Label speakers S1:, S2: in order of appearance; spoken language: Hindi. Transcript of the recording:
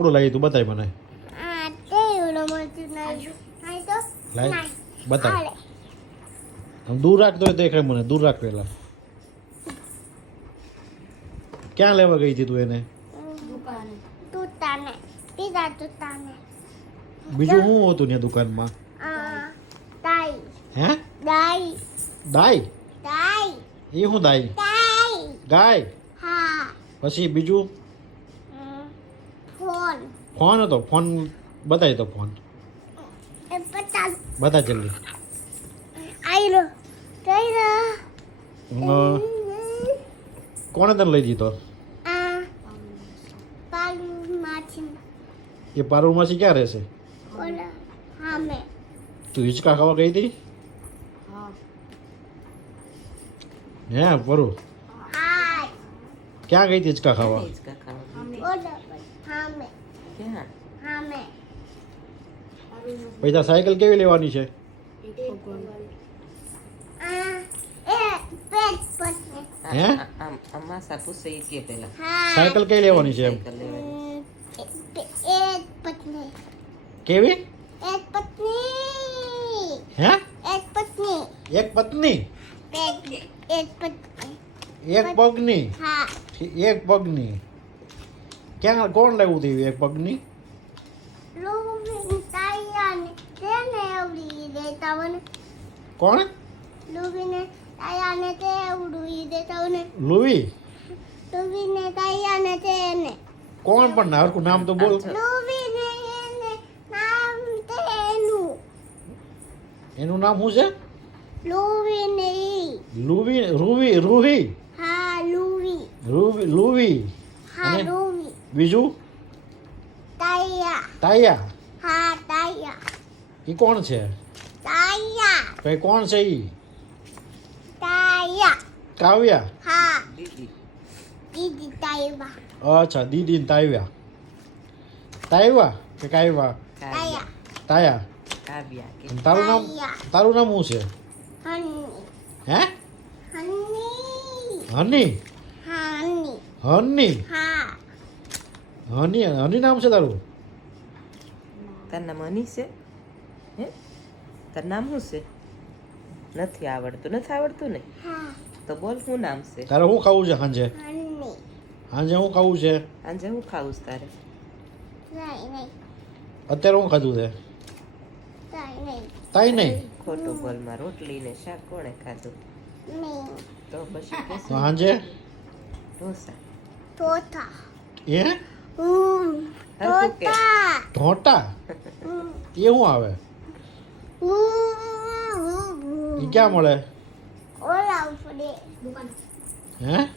S1: कोड़ो लाई तू बताई बनाए लाई बता हम दूर रख दो तो देख रहे मुने दूर रख पहला तो क्या लेवा गई थी तू इन्हें
S2: दुकान पिज्जा दुकान
S1: बिजू हूँ वो तूने दुकान माँ दाई हैं दाई दाई
S2: दाई ये हूँ दाई दाई गाय हाँ
S1: बसी बिजू फोन है तो फोन बताइए तो फोन बता बता जल्दी
S2: आई लो कहीं ना
S1: कौन है तेरे लड़की तो ये पारुल मासी क्या रहे से
S2: हाँ मैं
S1: तू इसका खावा गई थी हाँ नहीं पारु हाँ क्या गई थी इसका खावा इसका
S2: खावा हाँ मैं
S3: હા
S2: મે
S1: પૈસા સાયકલ કેવી લેવાની છે હે
S3: અમ્મા સાપુ સહી કે પહેલા
S1: સાયકલ કે લેવાની છે એમ
S2: એક પત્ની કેવી એક પત્ની હે એક પત્ની
S1: એક પત્ની
S2: એક પત્ની
S1: એક પગની હા એક પગની કેમ કોણ લેવું દીધું એક પગની કોણ કોણ પણ નામ નામ તો બોલ એનું શું છે રૂવી રૂવી રૂવી રૂવી રૂવી Ví dụ
S2: Tay à Tay à Hà tay à Cái con là gì Tay à
S1: Cái con là gì
S2: Tay à Cao à Hà Đi đi tay à
S1: Ờ chả đi đi tay à Tay à Cái cây à Tay à Tay à Tao nó Tao nó mua gì Honey Hả
S2: Honey
S1: Honey Honey Honey હની હની નામ છે તારું
S3: તારું નામ હની છે હે તારું નામ શું છે નથી આવડતું નથી આવડતું ને તો બોલ શું નામ છે
S1: તારે શું છું છે હાંજે હાંજે હું ખાવું છું
S3: હાંજે શું ખાવું છે તારે
S1: અત્યારે હું ખાધું છે તાઈ નહીં
S3: ખોટું બોલ માં રોટલી ને શાક કોણે
S2: ખાધું
S3: તો પછી હાંજે ઢોસા
S2: ઢોસા
S1: એ ટોટા કેવું આવે ક્યાં મળે હે